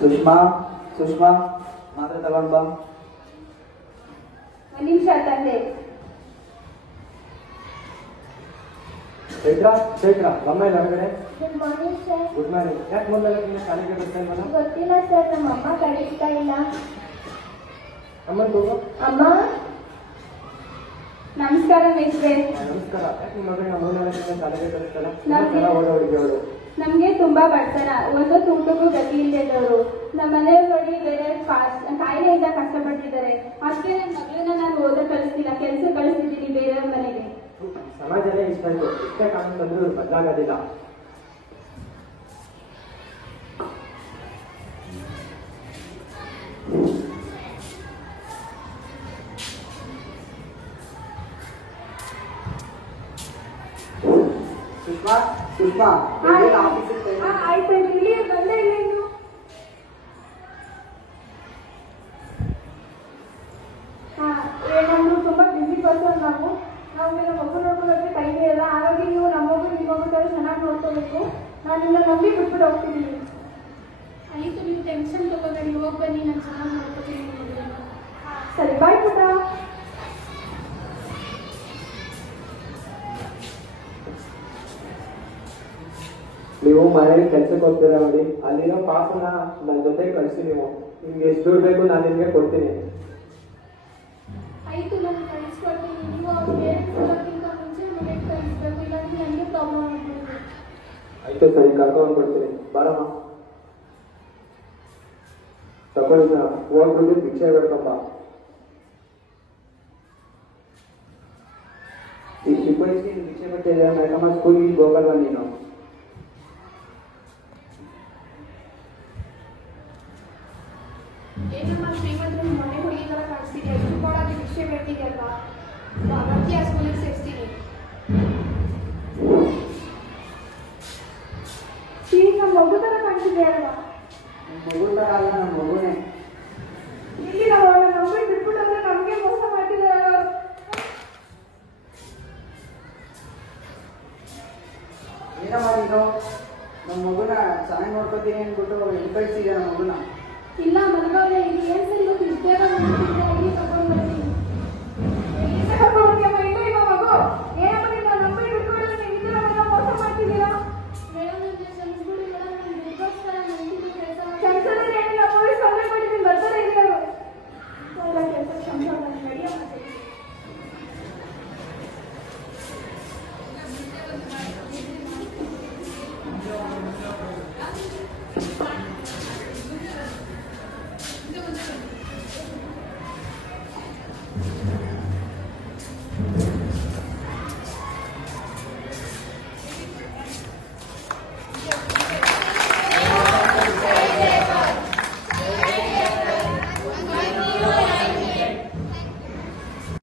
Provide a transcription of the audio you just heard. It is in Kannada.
ಸುಷ್ಮಾ ಸುಷ್ಮಾ ಮಾತ್ರೆ ತಗೊಂಡ್ ಬಾ. ಒಂದು ನಿಮಿಷ ತಂದೆ. ಚೈತ್ರ ಚೈತ್ರ ರಮ್ಮ ಇಲ್ಲ ಹೊರಗಡೆ. Good morning sir. Good morning. ಯಾಕೆ ಮೊದಲೆಲ್ಲ ನಿನ್ನ ಶಾಲೆಗೆ ಬರ್ತಾ ಇಲ್ವಲ್ಲ? ಗೊತ್ತಿಲ್ಲ ಸರ್, ನಮ್ಮ ಅಮ್ಮ ಕಳಿಸ್ತಾ ಇಲ್ಲ. ಅಮ್ಮನ ಹೋಗು. ಅಮ್ಮ ನಮಸ್ಕಾರ ಮೇಸ್ಟ್ರೆ. ನಮಸ್ಕಾರ. ಯಾಕೆ ನಿಮ್ಮ ಮಗಳನ್ನ ಮೂರನೇ ಶಾಲೆಗೆ ಕಳಿಸ್ತಲ್ಲ? ನಮ್ಗೆ- ಓಡೋಡಿಗೆ ಅವಳು. ನಮ್ಗೆ ತುಂಬಾ ಬಡತನ, ಒಂದು ಊಟಕ್ಕೂ ಗತಿ ಇಲ್ಲದವರು. ನಮ್ಮ ಮನೆಯವ್ರು ನೋಡಿ ಬೇರೆ ಕಾಯಿಲೆಯಿಂದ ಕಷ್ಟಪಟ್ಟಿದ್ದಾರೆ. ಅಷ್ಟೇ ನನ್ನ ಮಗಳನ್ನ ನಾನು ಓದಕ್ಕೆ ಕಳಿಸ್ತಿಲ್ಲ, ಕೆಲಸ ಕಳಿಸ್ತಿದ್ದೀನಿ ಬೇರೆಯವ್ರ ಮನೆಗೆ. ಸಮಾಜನೇ ಇಷ್ಟ ಆಯ್ತು. ಇಷ್ಟೇ ಕಾರಣಕ್ಕಂದ್ರೂ ಇವ್ರು ಬದಲಾಗೋದಿಲ್ಲ. ಸುಷ್ಮಾ ಸುಷ್ಮಾ ಆಯ್ತು, ಇಲ್ಲಿ ಬಂದೇ ಇಲ್ಲ ಇನ್ನು. ನಮ್ದು ತುಂಬಾ ಬಿಸಿ ಪರ್ಸನ್. ನಾವು ನಮ್ಮ ಮಗು ನೋಡ್ಕೊಳ್ಳೋಕೆ ಕೈಗೆ ಇಲ್ಲ. ಹಾಗಾಗಿ ನೀವು ನಮ್ಮ ಮಗು ನಿಮ್ಮ ಮಗು ತರ ಚೆನ್ನಾಗಿ ನೋಡ್ಕೋಬೇಕು. ನಾನು ನಿನ್ನ ನಂಬಿ ಬಿಟ್ಬಿಟ್ಟು ಹೋಗ್ತಿದ್ದೀನಿ. ಆಯಿತು, ನೀವು ಟೆನ್ಷನ್ ತಗೋಬೇಡಿ, ಹೋಗಿ ಬನ್ನಿ, ನಾನು ಚೆನ್ನಾಗಿ ನೋಡ್ಕೊತೀನಿ. ಸರಿ, ಬಾಯ್ ಪುಟ್ಟ. ನೀವು ಮನೆಗೆ ಕೆಲ್ಸಕ್ಕೆ ಹೋಗ್ತೀರಾ ನೋಡಿ, ಅಲ್ಲಿರೋ ಪಾಪನ ನನ್ನ ಜೊತೆ ಕಳಿಸಿ. ನೀವು ನಿಮ್ಗೆ ಎಷ್ಟು ದುಡ್ಡು ಬೇಕು ನಾನು ನಿಮ್ಗೆ ಕೊಡ್ತೀನಿ. ಆಯಿತು, ನಾನು ಕಳಿಸ್ಕೊಡ್ತೀನಿ. ನೀವು ಅವ್ರಿಗೆ ಹೇಳೋಕ್ಕಿಂತ ಮುಂಚೆ ಮನೆಗೆ ಕಳಿಸ್ಬೇಕು, ಇಲ್ಲಾಂದ್ರೆ ನನಗೆ ಪ್ರಾಬ್ಲಮ್ ಆಗ್ಬೋದು. ಆಯ್ತು ಸರಿ, ಕರ್ಕೊಂಡು ಕೊಡ್ತೀನಿ. ಬಾರಮ್ಮ, ತಗೊಂಡು ಹೋಗ್ಬಿಟ್ಟು ಭಿಕ್ಷೆ ಬೇಕಪ್ಪ. ಈ ಚಿಕ್ಕ ವಯಸ್ಸಿಗೆ ಭಿಕ್ಷೆ ಬಿಟ್ಟಿದ್ದೆ ಮೇಡಮ್ಮ, ಸ್ಕೂಲಿಗೆ ಹೋಗಲ್ವಾ ನೀನು? ಏನಮ್ಮ ಶ್ರೀಮಂತರು ಮನೆ ಹುಡುಗಿ ಥರ ಕಾಣಿಸ್ತಿದೆ, ಎಷ್ಟು ಕೊಡೋದು ಭಿಕ್ಷೆ ಬೇಡ್ತಿದೆಯಲ್ವಾ? ಅಗತ್ಯ ಸ್ಕೂಲಿಗೆ ಸೇರಿಸ್ತೀನಿ. ಈಗ ನಮ್ಮ ಮಗು ತರ ಕಾಣ್ತಿದೆ ಅಲ್ವಾ? ಮಗು ತರ ಅಲ್ಲ, ನಮ್ಮ ಮಗುನೇ. ಇಲ್ಲಿ ನಾವು ಮಗು ಬಿಟ್ಬಿಟ್ಟಂದ್ರೆ ನಮ್ಗೆ ಮೋಸ ಮಾಡ್ತಿದ್ದಾರೆ ಅವರು. ಏನಮ್ಮ ನೀನು ನಮ್ಮ ಮಗುನ ಚೆನ್ನಾಗಿ ನೋಡ್ಕೊತೀನಿ ಅಂದ್ಬಿಟ್ಟು ಎಲ್ಲಿ ಕಳಿಸಿದ್ಯಾ ನಮ್ಮ ಮಗುನ? ಇಲ್ಲ ಮಲ್ಗವ್ರೆ, ಇದು ಏನು ಸರಿ